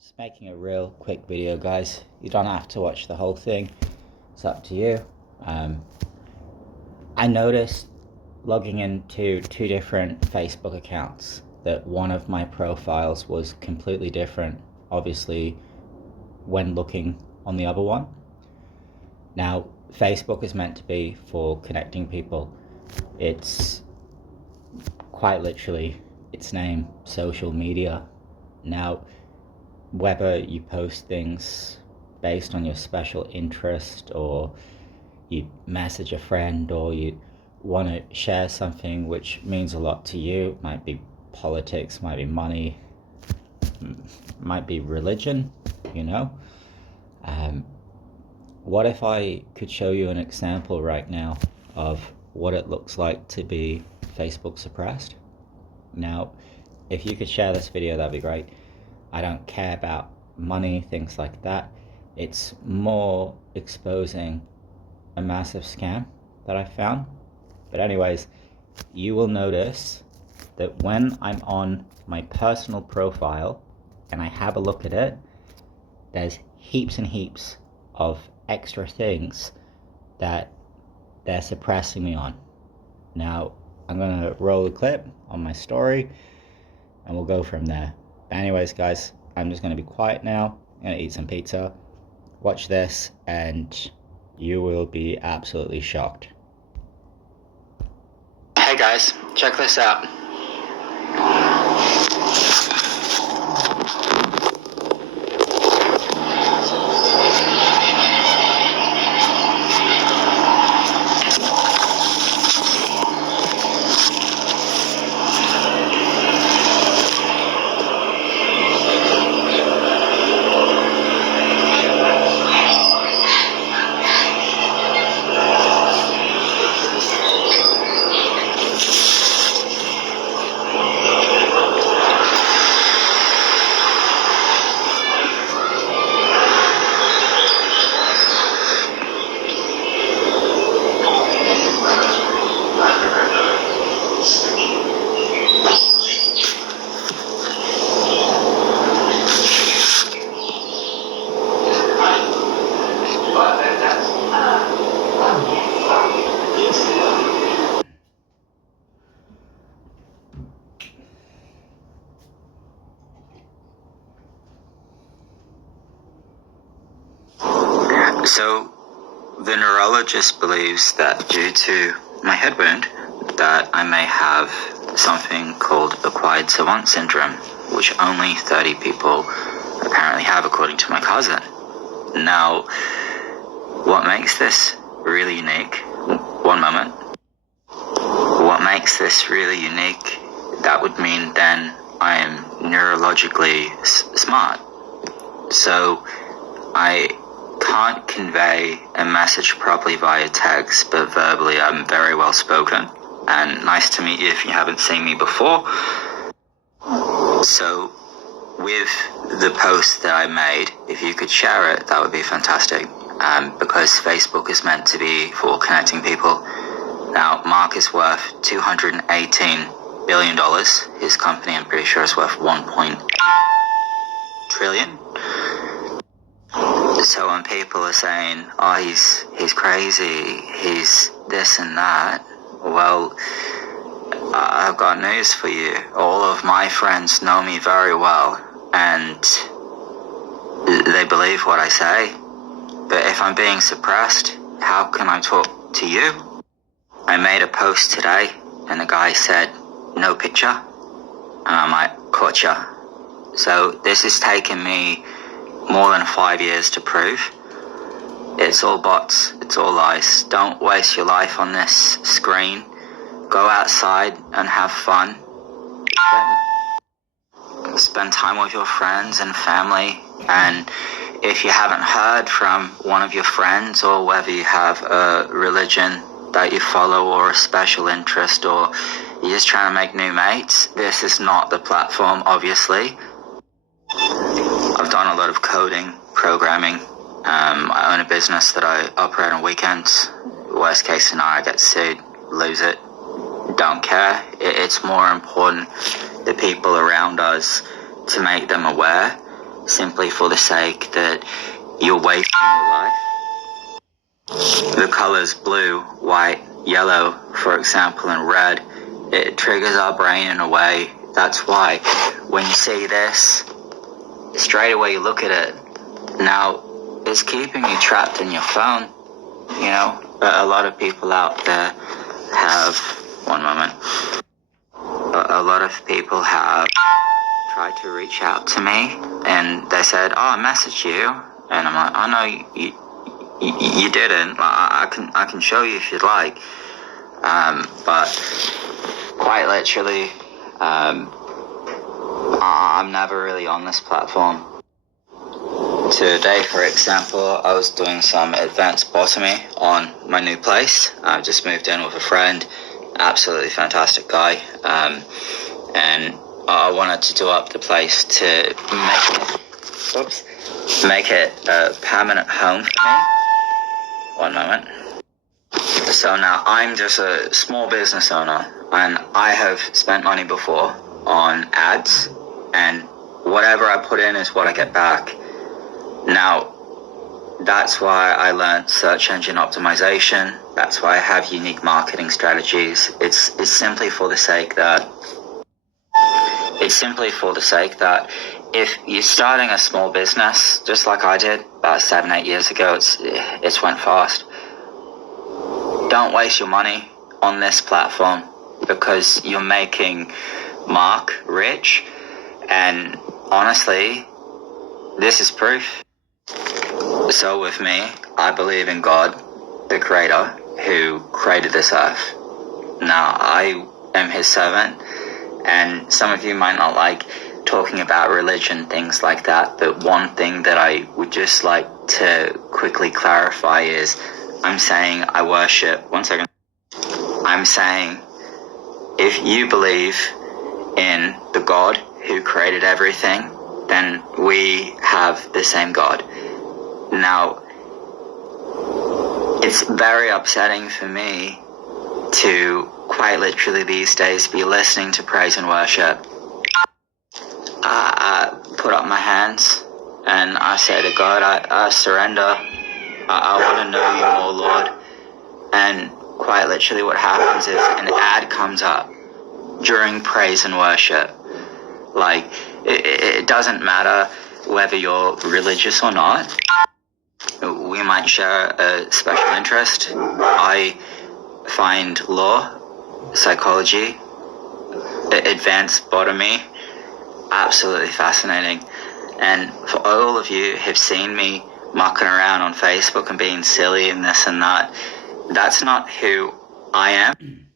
Just making a real quick video, guys. You don't have to watch the whole thing. It's up to you. I noticed logging into two different Facebook accounts that one of my profiles was completely different, obviously, when looking on the other one. Now, Facebook is meant to be for connecting people. It's quite literally its name, social media. Now, whether you post things based on your special interest, or you message a friend, or you want to share something which means a lot to you, might be politics, might be money, might be religion, you know. What if I could show you an example right now of what it looks like to be Facebook suppressed? Now, if you could share this video, that'd be great. I don't care about money, things like that. It's more exposing a massive scam that I found. But anyways, you will notice that when I'm on my personal profile and I have a look at it, there's heaps and heaps of extra things that they're suppressing me on. Now, I'm gonna roll a clip on my story and we'll go from there. But anyways, guys, I'm just gonna be quiet now. I'm gonna eat some pizza, watch this, and you will be absolutely shocked. Hey guys, check this out. So, the neurologist believes that due to my head wound, that I may have something called acquired savant syndrome, which only 30 people apparently have, according to my cousin. Now, what makes this really unique? One moment. What makes this really unique? That would mean then I am neurologically smart. So, I can't convey a message properly via text, but verbally I'm very well spoken. And nice to meet you if you haven't seen me before. So, with the post that I made, if you could share it, that would be fantastic. Because Facebook is meant to be for connecting people. Now, Mark is worth $218 billion. His company, I'm pretty sure, is worth 1.8 trillion. So when people are saying, oh, he's crazy, he's this and that, well, I've got news for you. All of my friends know me very well, and they believe what I say. But if I'm being suppressed, how can I talk to you? I made a post today, and the guy said, no picture. And I'm like, gotcha. So this has taken me more than 5 years to prove. It's all bots, it's all lies. Don't waste your life on this screen. Go outside and have fun. Spend time with your friends and family. And if you haven't heard from one of your friends, or whether you have a religion that you follow, or a special interest, or you're just trying to make new mates, this is not the platform, obviously. I've done a lot of coding, programming. I own a business that I operate on weekends. Worst case scenario, I get sued, lose it. Don't care. It's more important the people around us to make them aware. simply for the sake that you're wasting your life. The colors blue, white, yellow, for example, and red, it triggers our brain in a way. That's why when you see this, straight away you look at it. Now, it's keeping you trapped in your phone. You know, a lot of people out there have, one moment, a lot of people have tried to reach out to me, and they said, oh, I messaged you, and I'm like, oh no, you didn't. I can show you if you'd like, but quite literally, I'm never really on this platform. Today, for example, I was doing some advanced botany on my new place. I just moved in with a friend, absolutely fantastic guy, and I wanted to do up the place to make it a permanent home for me. One moment. So now I'm just a small business owner, and I have spent money before on ads, and whatever I put in is what I get back. Now, that's why I learned search engine optimization. That's why I have unique marketing strategies. It's simply for the sake that if you're starting a small business, just like I did about 7-8 years ago, it's went fast. Don't waste your money on this platform, because you're making Mark rich, and honestly, this is proof. So with me, I believe in God, the Creator, who created this earth. Now, I am His servant, and some of you might not like talking about religion, things like that, but one thing that I would just like to quickly clarify is, I'm saying I worship, I'm saying if you believe in the God who created everything, then we have the same God. Now, it's very upsetting for me to quite literally these days be listening to praise and worship. I put up my hands and I say to God, I surrender. I want to know you more, Lord. And quite literally what happens is an ad comes up during praise and worship. Like, it doesn't matter whether you're religious or not. We might share a special interest. I find law, psychology, advanced botany absolutely fascinating. And for all of you who've seen me mucking around on Facebook and being silly and this and that, that's not who I am.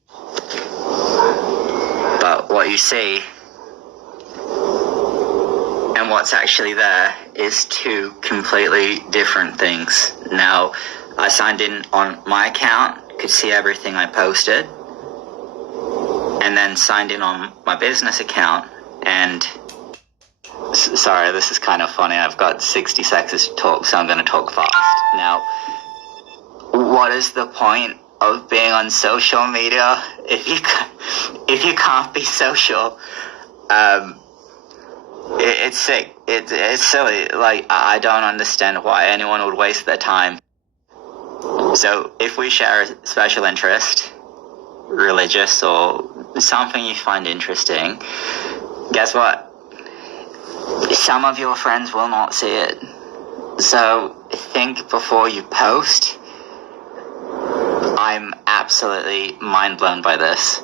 But what you see and what's actually there is two completely different things. Now, I signed in on my account, could see everything I posted, and then signed in on my business account, and sorry, this is kind of funny, I've got 60 seconds to talk, so I'm going to talk fast. Now, what is the point of being on social media if you can't be social? It's sick. It's silly. Like, I don't understand why anyone would waste their time. So if we share a special interest, religious or something you find interesting, guess what? Some of your friends will not see it. So think before you post. I'm absolutely mind blown by this.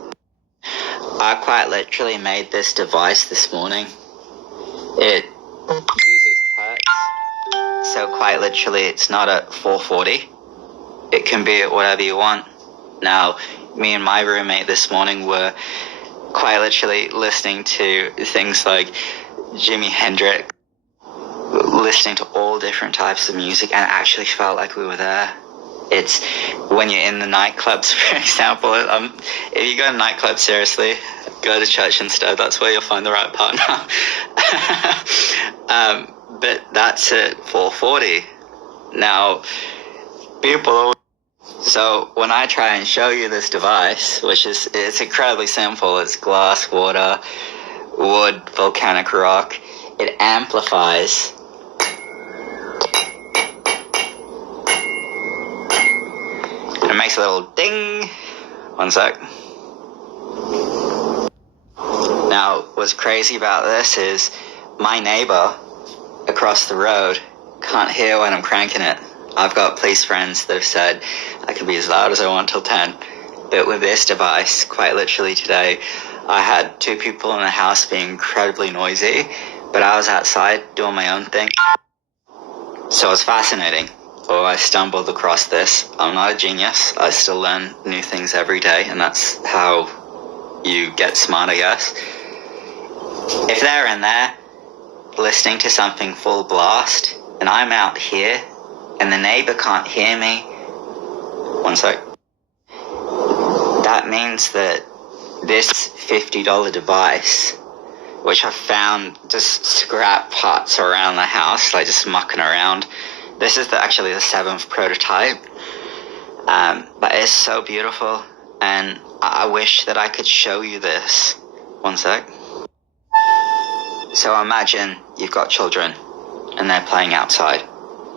I quite literally made this device this morning. It uses hertz, so quite literally it's not at 440. It can be at whatever you want. Now, me and my roommate this morning were quite literally listening to things like Jimi Hendrix, listening to all different types of music, and it actually felt like we were there. It's when you're in the nightclubs, for example. If you go to nightclubs, seriously, go to church instead. That's where you'll find the right partner. But that's at 440. Now, so when I try and show you this device, it's incredibly simple. It's glass, water, wood, volcanic rock. It amplifies makes a little ding. One sec. Now, what's crazy about this is my neighbor across the road can't hear when I'm cranking it. I've got police friends that have said I can be as loud as I want till 10. But with this device, quite literally today, I had 2 people in the house being incredibly noisy, but I was outside doing my own thing. So it's fascinating. Oh, I stumbled across this. I'm not a genius. I still learn new things every day, and that's how you get smart, I guess. If they're in there listening to something full blast, and I'm out here, and the neighbor can't hear me, one sec. That means that this $50 device, which I found just scrap parts around the house, like just mucking around. This is actually the 7th prototype, but it's so beautiful, and I wish that I could show you this. One sec. So imagine you've got children, and they're playing outside.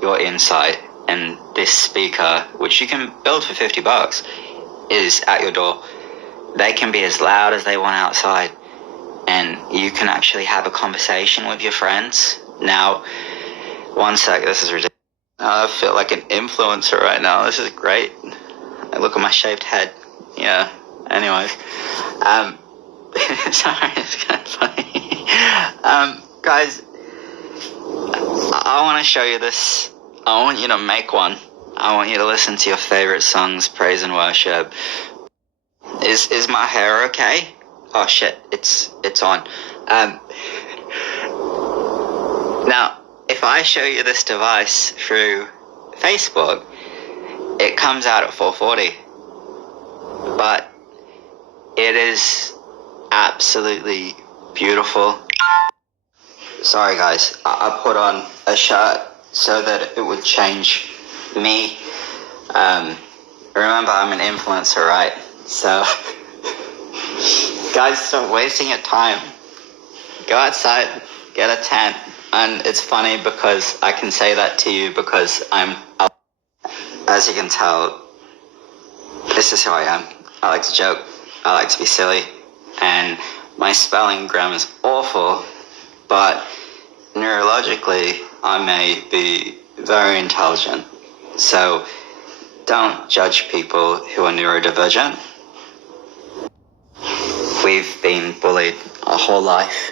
You're inside, and this speaker, which you can build for $50, is at your door. They can be as loud as they want outside, and you can actually have a conversation with your friends. Now, one sec, this is ridiculous. I feel like an influencer right now. This is great. I look at my shaved head. Yeah, anyways. Sorry, it's kind of funny. Guys, I want to show you this. I want you to make one. I want you to listen to your favorite songs, praise and worship. Is my hair okay? Oh shit, it's on. Now, if I show you this device through Facebook, it comes out at 440. But it is absolutely beautiful. Sorry guys, I put on a shirt so that it would change me. Remember, I'm an influencer, right? So, guys, stop wasting your time. Go outside, get a tent. And it's funny because I can say that to you because as you can tell, this is who I am. I like to joke, I like to be silly, and my spelling grammar is awful, but neurologically, I may be very intelligent. So don't judge people who are neurodivergent. We've been bullied our whole life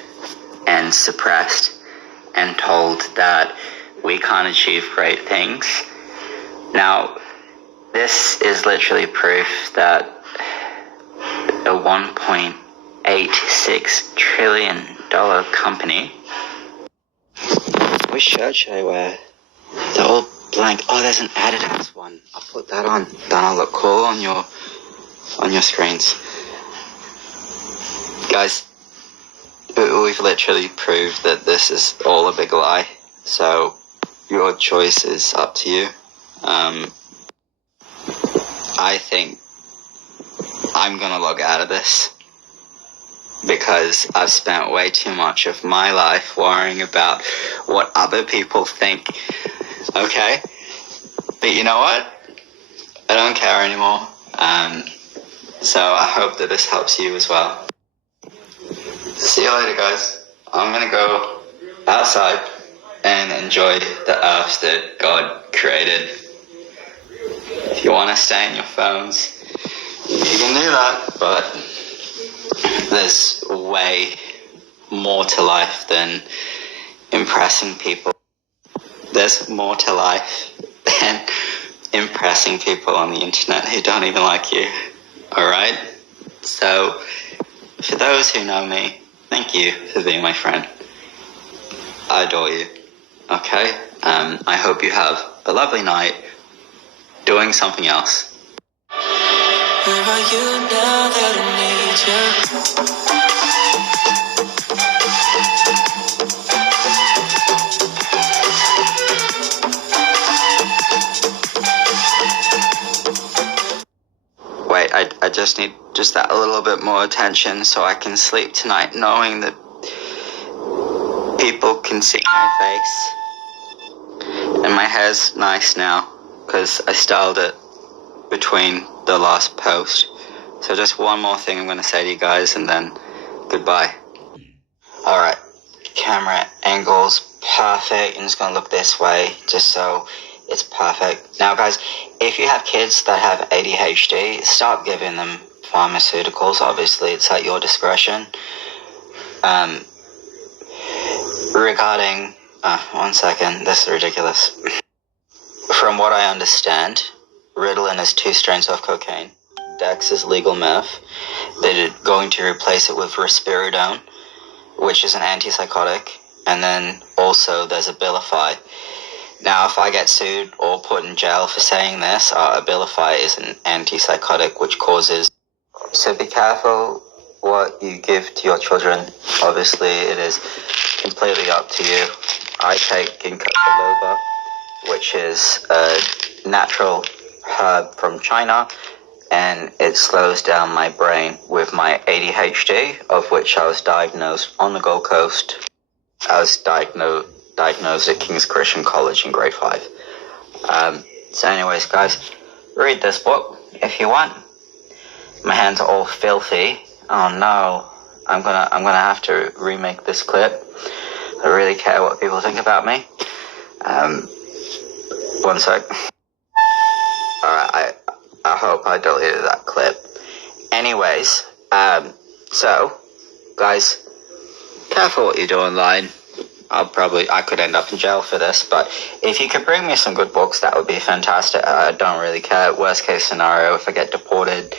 and suppressed and told that we can't achieve great things. Now, this is literally proof that a $1.86 trillion company. Which shirt should I wear? They're all blank. Oh, there's an Adidas one. I'll put that on. Then I'll look cool on your screens. Guys, we've literally proved that this is all a big lie. So your choice is up to you. I think I'm gonna log out of this because I've spent way too much of my life worrying about what other people think. Okay? But you know what? I don't care anymore. So I hope that this helps you as well. See you later, guys. I'm gonna go outside and enjoy the earth that God created. If you want to stay in your phones, you can do that, but there's way more to life than impressing people. There's more to life than impressing people on the internet who don't even like you. Alright? So, for those who know me, thank you for being my friend. I adore you. Okay? I hope you have a lovely night doing something else. Where are you now that I need you? Wait, I just need just that a little bit more attention so I can sleep tonight knowing that people can see my face. And my hair's nice now because I styled it between the last post. So just one more thing I'm going to say to you guys, and then goodbye. Alright, camera angles perfect, and it's going to look this way just so it's perfect. Now guys, if you have kids that have ADHD, stop giving them pharmaceuticals. Obviously it's at your discretion. Regarding one second, this is ridiculous. From what I understand, Ritalin is 2 strains of cocaine. Dex is legal meth. They're going to replace it with risperidone, which is an antipsychotic, and then also there's Abilify. Now, if I get sued or put in jail for saying this, Abilify is an antipsychotic which causes... So be careful what you give to your children. Obviously, it is completely up to you. I take ginkgo biloba, which is a natural herb from China, and it slows down my brain with my ADHD, of which I was diagnosed on the Gold Coast. I was diagnosed at King's Christian College in grade 5. So anyways, guys, read this book if you want. My hands are all filthy. Oh no, I'm gonna have to remake this clip. I really care what people think about me. One sec. Alright, I hope I deleted that clip. Anyways, so, guys, careful what you do online. I could end up in jail for this, but if you could bring me some good books, that would be fantastic. I don't really care. Worst case scenario, if I get deported.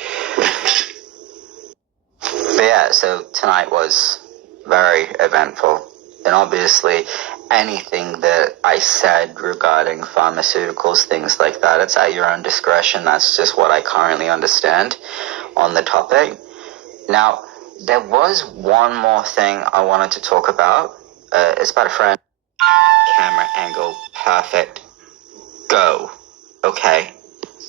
But yeah, so tonight was very eventful. And obviously, anything that I said regarding pharmaceuticals, things like that, it's at your own discretion. That's just what I currently understand on the topic. Now, there was one more thing I wanted to talk about. It's about a friend. Camera angle, perfect. Go. Okay.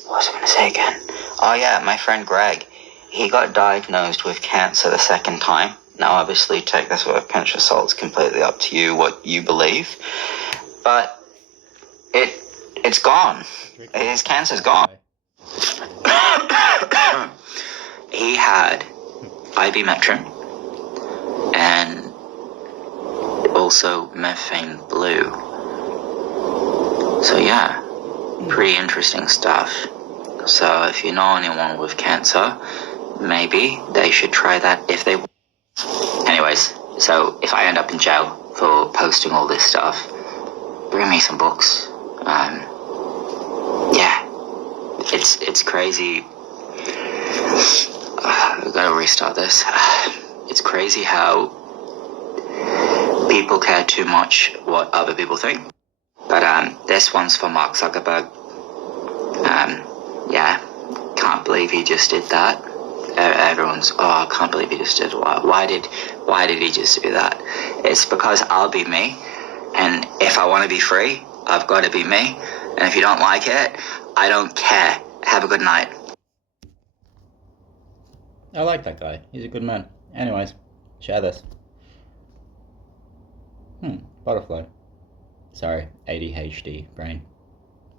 What was I going to say again? Oh yeah, my friend Greg. He got diagnosed with cancer the 2nd time. Now, obviously, take this with a pinch of salt. It's completely up to you what you believe. But it's gone. His cancer's gone. He had ibuprofen and also methane blue. So yeah, pretty interesting stuff. So if you know anyone with cancer, maybe they should try that if they... Anyways, so if I end up in jail for posting all this stuff, bring me some books. Yeah, it's crazy. I've got to restart this. It's crazy how people care too much what other people think. But this one's for Mark Zuckerberg. Yeah, can't believe he just did that. Everyone's, I can't believe he just did. Why did he just do that? It's because I'll be me, and if I want to be free, I've got to be me. And if you don't like it, I don't care. Have a good night. I like that guy. He's a good man. Anyways, share this. Butterfly. Sorry, ADHD brain.